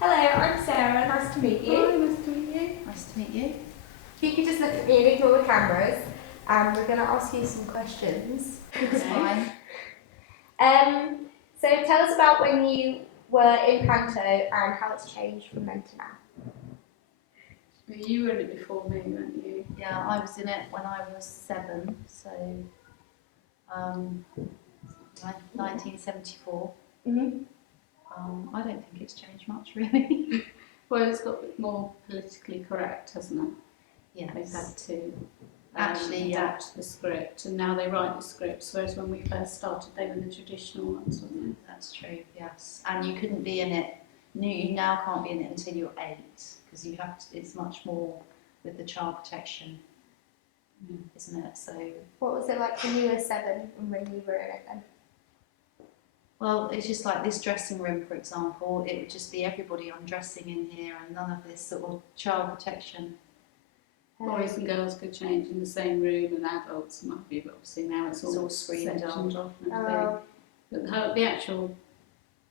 Hello, I'm Sarah. Nice to meet you. Hi, nice to meet you. Nice to meet you. If you could just look at me and ignore the cameras, we're going to ask you some questions. It's fine. So tell us about when you were in Panto and how it's changed from then to now. Well, you were in it before me, weren't you? Yeah, I was in it when I was 7, so 1974. Mm-hmm. I don't think it's changed much, really. Well, it's got a bit more politically correct, hasn't it? Yes. They've had to Actually, adapt the script, and now they write the scripts, whereas when we first started, they were the traditional ones, weren't they? That's true, yes. And you couldn't be in it, you now can't be in it until you're 8, because you have to, it's much more with the child protection, isn't it? So. What was it like when you were 7 and when you were in it then? Well, it's just like this dressing room, for example, it would just be everybody undressing in here and none of this sort of child protection. Boys and girls could change in the same room, and adults might be, but obviously now it's all screened sectioned off. off and everything. But the actual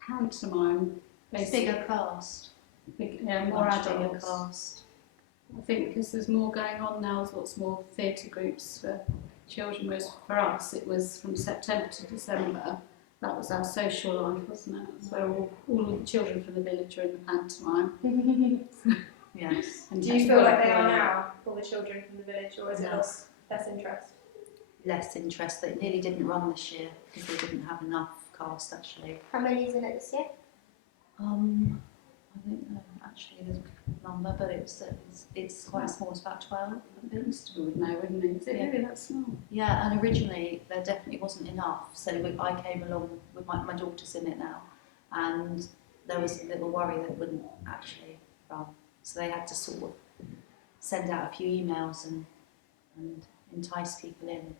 pantomime, It's basically, bigger cast, more much bigger adults. cast. I think because there's more going on now, there's lots more theatre groups for children, whereas for us it was from September to December. That was our social life, wasn't it? That's where all of the children from the village are in the pantomime. Yes. And Do you just feel like work they are away. now, all the children from the village, or is it No. less interest? Less interest. They nearly didn't run this year because they didn't have enough cast actually. How many is in it this year? I don't know actually the number, but it's quite small. It's about 12, I think. Constable would know, wouldn't he? Is it Yeah. really that small? Yeah, and originally there definitely wasn't enough, so I came along with my daughter's in it now, and there was a little worry that it wouldn't actually run, so they had to sort of send out a few emails and entice people in.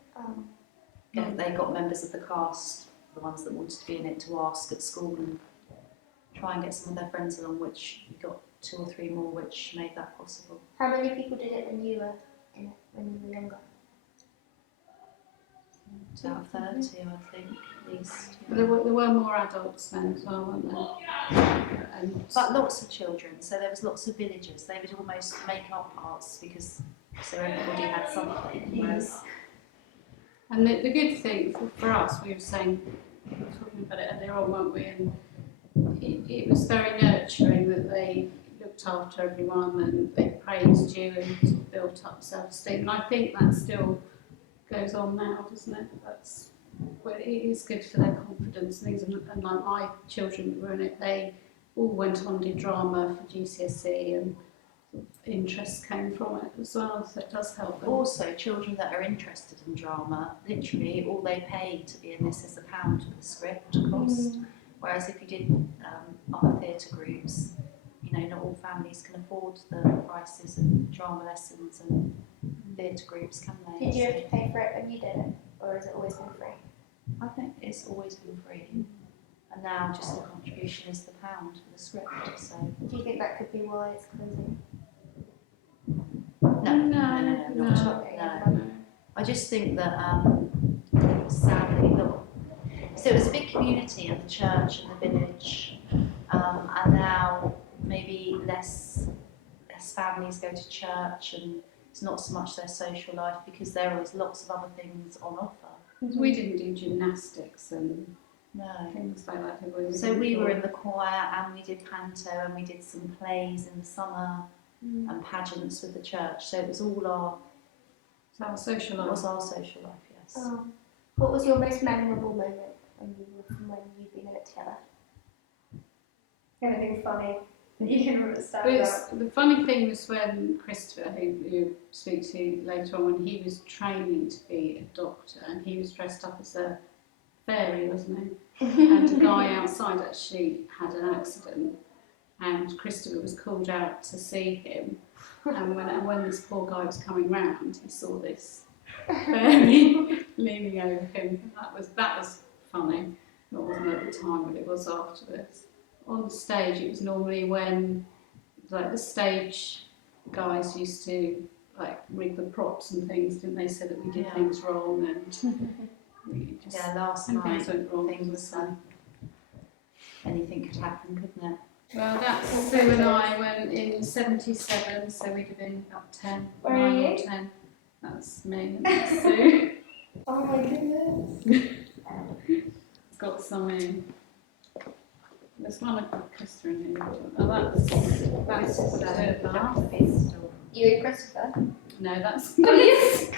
They got members of the cast, the ones that wanted to be in it, to ask at school and try and get some of their friends along, which we got 2 or 3 more, which made that possible. How many people did it when you were in it, when you were younger? About 30, I think, at least. Yeah. But there were more adults then as well, weren't there? But lots of children, so there was lots of villagers. They would almost make up parts because so everybody had something. Whereas, And the good thing for us, we were saying, talking about it earlier on, weren't we? And it was very nurturing that they looked after everyone and they praised you and sort of built up self-esteem. And I think that still goes on now, doesn't it? Well, it is good for their confidence and things. And like my children that were in it, they all went on and did drama for GCSE, and sort of interest came from it as well, so it does help them. also, children that are interested in drama, literally all they pay to be in this is £1 for the script cost. Whereas if you did other theatre groups, not all families can afford the prices of drama lessons and theatre groups, can they? Did you have to pay for it when you did it, or has it always been free? I think it's always been free, and now just the contribution is the £1 for the script. So Do you think that could be why it's closing? no, not at all. No. I just think that sadly, so it was a big community in the church and the village, and now maybe less families go to church, and it's not so much their social life because there is lots of other things on offer. We didn't do gymnastics and No. things like that, did we? So we were in the choir and we did Panto and we did some plays in the summer and pageants with the church. So it was all our social life. social life, yes. What was your most memorable moment when you've been in it together? Anything funny that you can remember standing out? The funny thing was when Christopher, who you speak to later on, when he was training to be a doctor, and he was dressed up as a fairy, wasn't he? And a guy outside actually had an accident, and Christopher was called out to see him. And when this poor guy was coming round, he saw this fairy leaning over him. That was funny. It wasn't at the time, but it was afterwards. On stage, it was normally when the stage guys used to rig the props and things, didn't they? So that we did things wrong and last and night things went wrong. anything could happen, couldn't it? Well, that's Sue and I went in 77, so we'd have been about 10. Where are 9 or you? 10. That's me and that's Sue. Oh my goodness. It's got some in. There's one of Christopher in here. Oh, that's Christopher. You and Christopher? No, that's Oh, yes.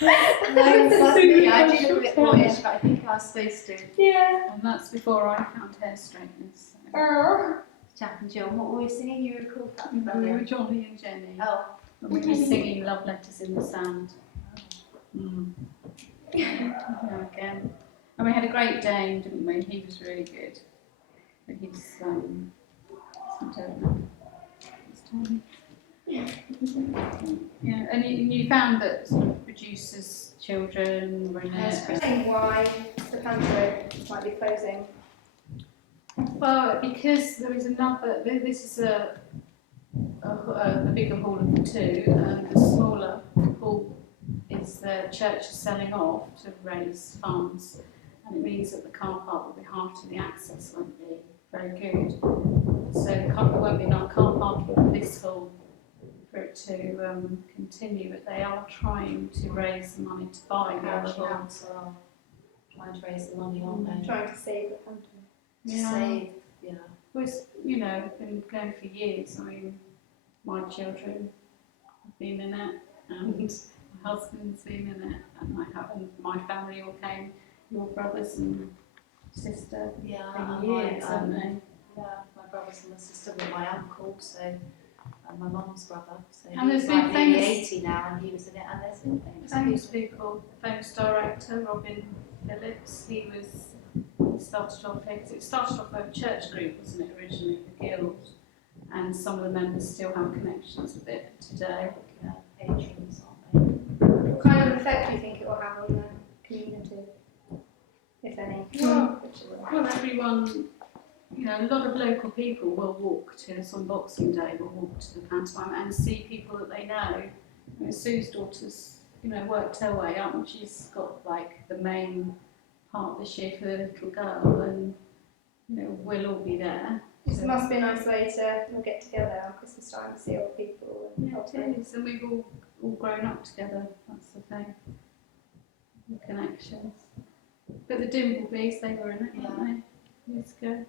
That's me. I do look a bit boyish, but I think I was supposed to. Yeah. and that's before I found hair straighteners. So. Oh. Jack and Jill, what were we singing? You recall that? We were Johnny and Jenny. Oh. And we were singing Love Letters in the Sand. Yeah, again. And we had a great Dane, didn't we? He was really good. But he's, I don't know. He's tiny. Yeah, and you found that sort of producers' children were in it. Explain why the Panto might be closing. Well, because there is another, this is a bigger hall of the two, and the smaller hall is the church is selling off to raise funds, and it means that the car park will be halved and the access won't be very good. So there won't be enough car parking for this hall for it to continue, but they are trying to raise the money to buy the other hall. Council trying to raise the money, aren't they? Trying to save the Panto. To save, yeah. Was, you know, been going for years. I mean, my children have been in it, and my husband's been in it, and my family all came, your brothers and sister, Yeah, for and years, my, haven't they? yeah, my brothers and my sister were my uncle, so, and my mum's brother. So And there's he's been like nearly famous- 80 now, and he was in it, and there's been Famous people, famous director Robin Phillips, he started off, it started off a church group, wasn't it, originally, the Guild, and some of the members still have connections with it today. patrons, aren't they? What kind of effect do you think it will have on the community, if any? Well, everyone, you know, a lot of local people will walk to us on Boxing Day, will walk to the Pantomime and see people that they know. You know, Sue's daughter's, you know, worked her way up, and she's got like the main part this year for the little girl, and you know, we'll all be there. It must be a nice way to all get together on Christmas time to see old people. And Yeah, it is, and we've all grown up together, that's the thing. The connections. But the Dimblebees, they were in it, weren't they? Years ago.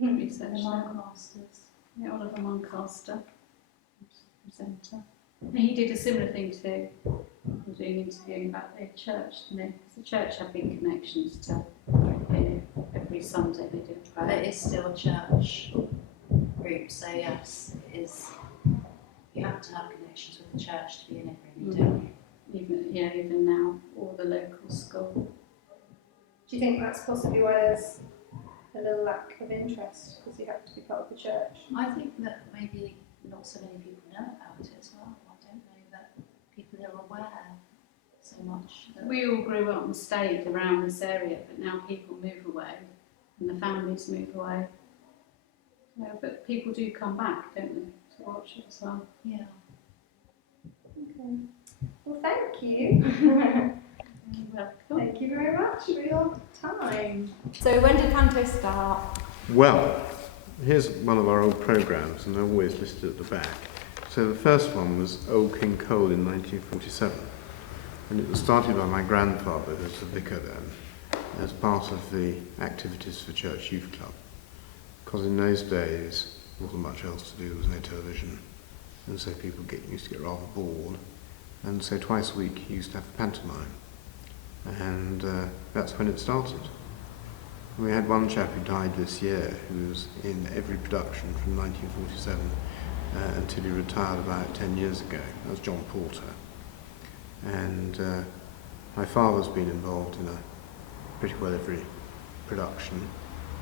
Research. The Lancasters. Yeah, Oliver Muncaster, presenter. And he did a similar thing too. He was doing interviewing about their church, didn't he? Because the church had big connections to here. Every Sunday they did But pray. it is still a church group, so yes, it is. You have to have connections with the church to be in it, really, don't you? Even now, or the local school. Do you think that's possibly why there's a little lack of interest, because you have to be part of the church? I think that maybe not so many people know about it as well. I don't know that people are aware so much. That We all grew up and stayed around this area, but now people move away, and the families move away. Yeah, but people do come back, don't they, to watch it as well. yeah. Okay. Well, thank you. You're welcome. Thank you very much for your time. So when did Panto start? Well, here's one of our old programmes, and they're always listed at the back. So the first one was Old King Cole in 1947, and it was started by my grandfather, who was the vicar then, as part of the Activities for Church Youth Club. Because in those days, there wasn't much else to do, there was no television, and so people used to get rather bored. And so twice a week he used to have a pantomime, and that's when it started. We had one chap who died this year who was in every production from 1947 until he retired about 10 years ago. That was John Porter. And my father's been involved in pretty well every production,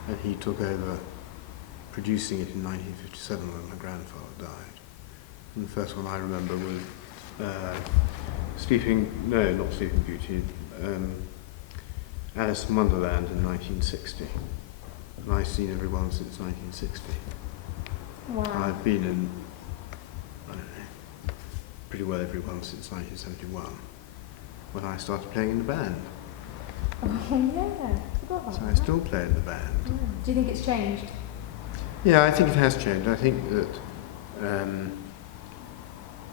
and he took over producing it in 1957 when my grandfather died. And the first one I remember was not Sleeping Beauty, Alice in Wonderland in 1960. And I've seen every one since 1960. Wow. I've been in, I don't know, pretty well every one since 1971, when I started playing in the band. Oh, yeah. forgot about So I that. still play in the band. Do you think it's changed? Yeah, I think it has changed. I think that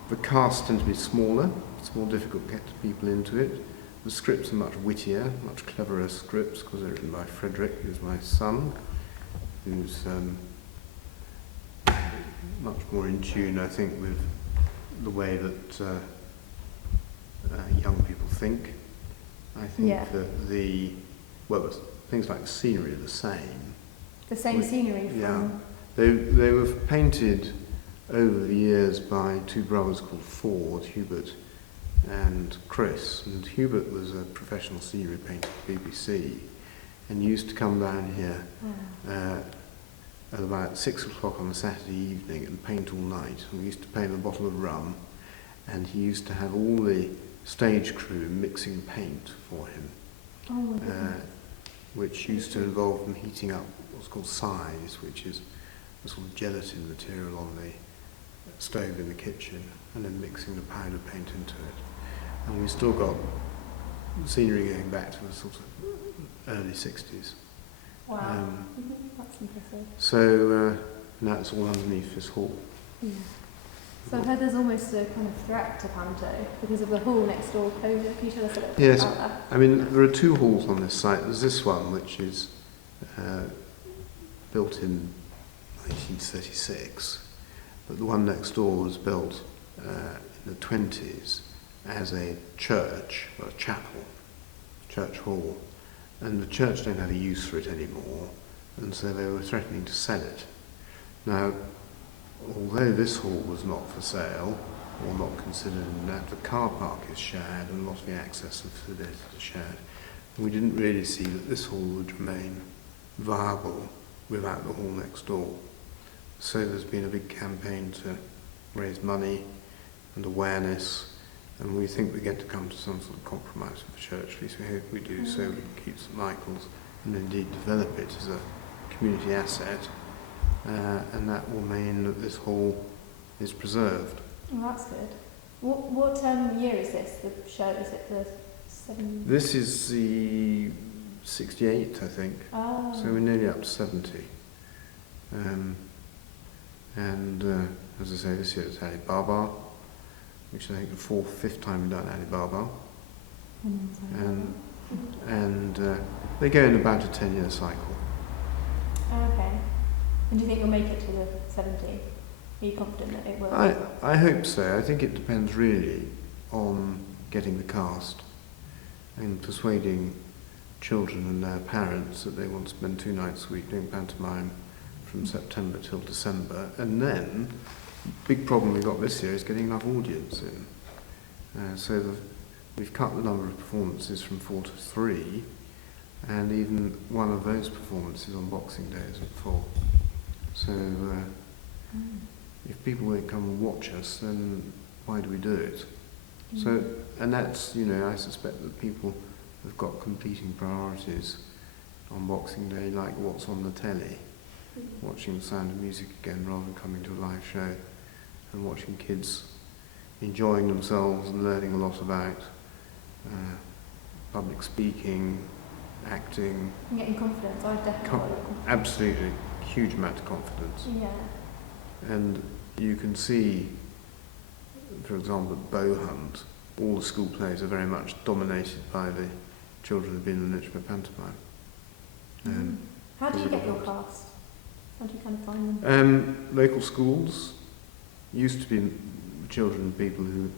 the casts tend to be smaller. It's more difficult to get people into it. The scripts are much wittier, much cleverer scripts because they're written by Frederick, who's my son, who's much more in tune, I think, with the way that young people think. I think that things like the scenery are the same. The same scenery from... Yeah. They were painted over the years by two brothers called Ford, Hubert and Chris. And Hubert was a professional scenery painter at the BBC and used to come down here at about 6 o'clock on a Saturday evening and paint all night. And we used to pay him a bottle of rum, and he used to have all the stage crew mixing paint for him, which used to involve them heating up what's called size, which is a sort of gelatin material on the stove in the kitchen, and then mixing the powder paint into it. And we've still got scenery going back to the sort of early 60s. Wow, that's impressive. So now it's all underneath this hall. Yeah. So I've heard there's almost a kind of threat to Panto because of the hall next door closing. Can you tell us a little bit about that? I mean, there are two halls on this site. There's this one, which is built in 1936, but the one next door was built in the 20s as a church, or a chapel, church hall, and the church don't have a use for it anymore, and so they were threatening to sell it. Now, although this hall was not for sale, or not considered in that, the car park is shared and a lot of the access and facilities are shared. And we didn't really see that this hall would remain viable without the hall next door. So there's been a big campaign to raise money and awareness, and we think we get to come to some sort of compromise with the church, at least we hope we do, so we can keep St Michael's and indeed develop it as a community asset, and that will mean that this hall is preserved. Oh, that's good. What year is this, the show? Is it the 70s? This is the 68th, I think, so we're nearly up to 70. As I say, this year it's Ali Baba, which is I think the fifth time we've done Ali Baba. And they go in about a 10-year cycle. Okay. And do you think you'll make it to the 70? Are you confident that it will? I hope so. I think it depends really on getting the cast and persuading children and their parents that they want to spend 2 nights a week doing pantomime from September till December. And then, the big problem we've got this year is getting enough audience in. We've cut the number of performances from 4 to 3, and even one of those performances on Boxing Day isn't full. So if people won't come and watch us, then why do we do it? So, and that's, I suspect that people have got competing priorities on Boxing Day, like what's on the telly, watching The Sound of Music again rather than coming to a live show, and watching kids enjoying themselves and learning a lot about public speaking, acting. And getting confidence, I definitely got a lot of confidence. Absolutely, huge amount of confidence. Yeah. And you can see, for example, at Bow Hunt, all the school plays are very much dominated by the children who've been in the Lynchmere Pantomime. How do you get your cast? How do you kind of find them? Local schools used to be children and people who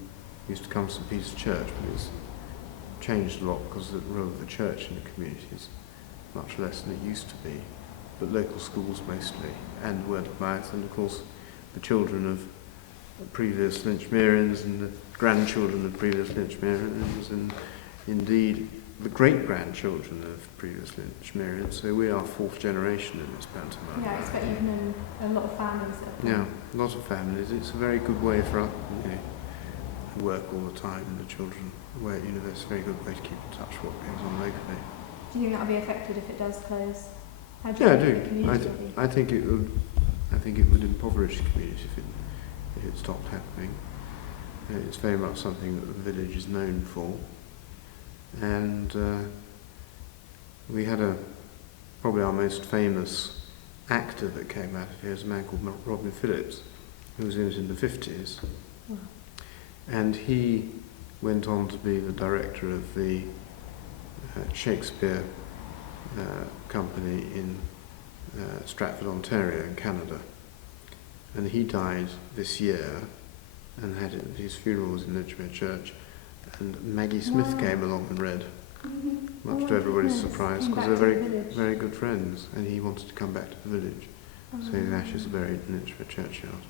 used to come to St Peter's Church, but it's changed a lot because the role of the church in the community is much less than it used to be. But local schools mostly, and word of mouth, and of course the children of previous Lynchmereans and the grandchildren of previous Lynchmereans, and indeed the great-grandchildren of previous Lynchmereans. So we are 4th generation in this pantomime. Yeah, I expect you've known a lot of families. Yeah, a lot of families. It's a very good way for us, to work all the time, and the children work at university. It's a very good way to keep in touch with what goes on locally. Do you think that'll be affected if it does close? How do Yeah, I you think the do. community will be? I think it would. I think it would impoverish the community if it stopped happening. It's very much something that the village is known for, and We had probably our most famous actor that came out of here is a man called Robin Phillips, who was in it in the 50s. Wow. And he went on to be the director of the Shakespeare company in Stratford, Ontario in Canada. And he died this year and had his funeral was in Lynchmere Church. And Maggie Smith came along and read, much to everybody's surprise, because they're very good friends, and he wanted to come back to the village. So his ashes are buried in Lynchmere churchyard.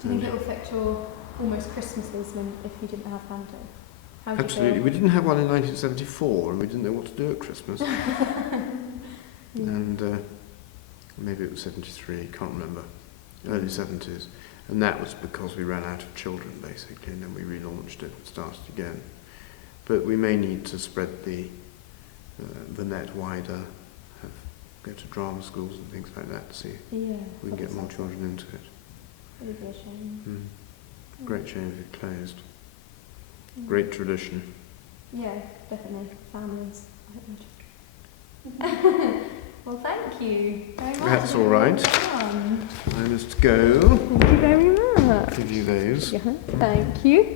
Do you think it will affect your almost Christmases if you didn't have Panto? How do you Absolutely. feel? We didn't have one in 1974, and we didn't know what to do at Christmas. And maybe it was 73, can't remember, early 70s. And that was because we ran out of children, basically, and then we relaunched it and started again. But we may need to spread the net wider, go to drama schools and things like that to see if we can get more children into it. It would be a shame. Great shame if it closed. Great tradition. Yeah, definitely. Families. Well, thank you very much. That's all right. Fun. I must go. Thank you very much. Give you those. Yeah, thank you.